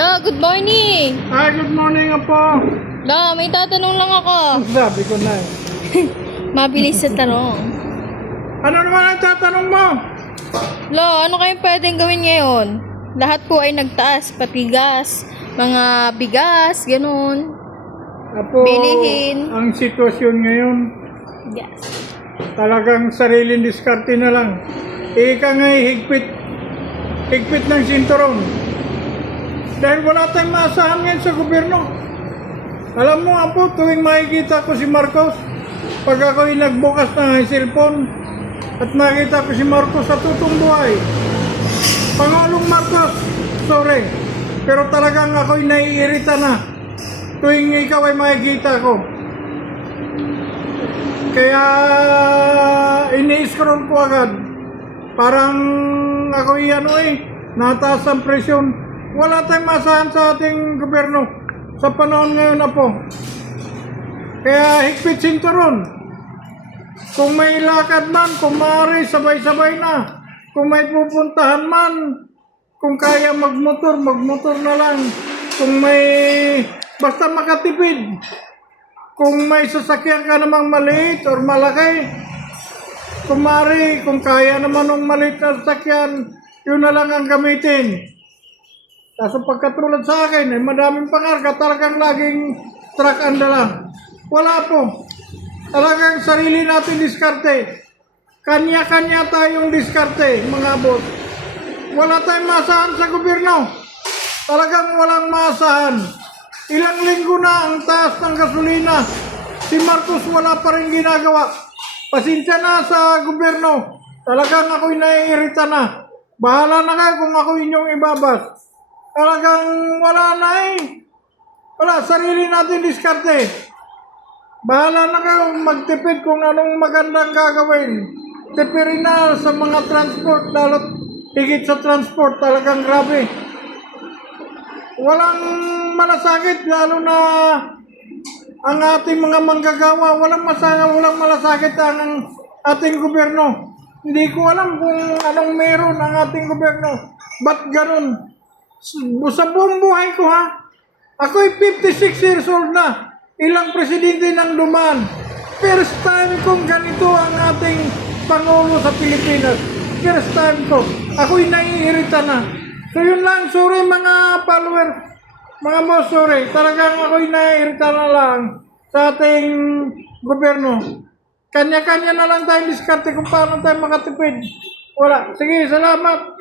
La, good morning. Ay, good morning po. La, may tatanong lang ako. Sabi ko na eh. Mabilis sa tanong. Ano naman ang tatanong mo? La, ano kayong pwedeng gawin ngayon? Lahat po ay nagtaas, pati gas, mga bigas, ganun. Apo, Bilihin. ang sitwasyon ngayon, Yes. talagang sariling diskarte na lang. Ika nga'y higpit ng sinturon. Dahil wala tayong maasahan ngayon sa gobyerno. Alam mo, Apo, tuwing makikita ko si Marcos, pag ako'y nagbukas ng cellphone, at nakita ko si Marcos sa tutong buhay. Pangulong Marcos, sorry, pero talagang ako'y naiirita na tuwing ikaw ay makikita ko. Kaya ini-scroll ko agad. Parang ako'y nataas ang presyon. Wala tayong masahan sa ating gobyerno sa panahon ngayon na po. Kaya higpit sinturon. Kung may lakad man, kung maaari, sabay-sabay na. Kung may pupuntahan man, kung kaya magmotor na lang. Kung may, basta makatipid. Kung may sasakyan ka namang maliit or malaki, kung maaari, kung kaya naman ng maliit na sasakyan, yun na lang ang gamitin. Kaso pagkatulad sa akin, madaming pangarga, talagang laging truck ang dala. Wala po. Talagang sarili natin diskarte. Kanya-kanya tayong diskarte, mga boss. Wala tayong maasahan sa gobyerno. Talagang walang maasahan. Ilang linggo na ang taas ng gasolina. Si Marcos wala pa rin ginagawa. Pasensya na sa gobyerno. Talagang ako'y naiirita na. Bahala na kayo kung ako inyong ibabas. Talagang wala na eh. Wala, sarili natin diskarte. Bahala na kayo magtipid kung anong magandang gagawin. Tipirin na sa mga transport, lalo't higit sa transport, talagang grabe. Walang malasakit, lalo na ang ating mga manggagawa. Walang malasakit ang ating gobyerno. Hindi ko alam kung anong meron ang ating gobyerno. Ba't ganun? Sa buong buhay ko ha, ako'y 56 years old na. Ilang presidente nang dumaan. First time kong ganito ang ating Pangulo sa Pilipinas. First time ko. Ako'y naiirita na. So yun lang, sorry mga followers. Mga boss, sorry. Talagang ako'y naiirita na lang sa ating gobyerno. Kanya-kanya na lang tayong diskarte kung paano tayo makatipid. Wala. Sige, salamat.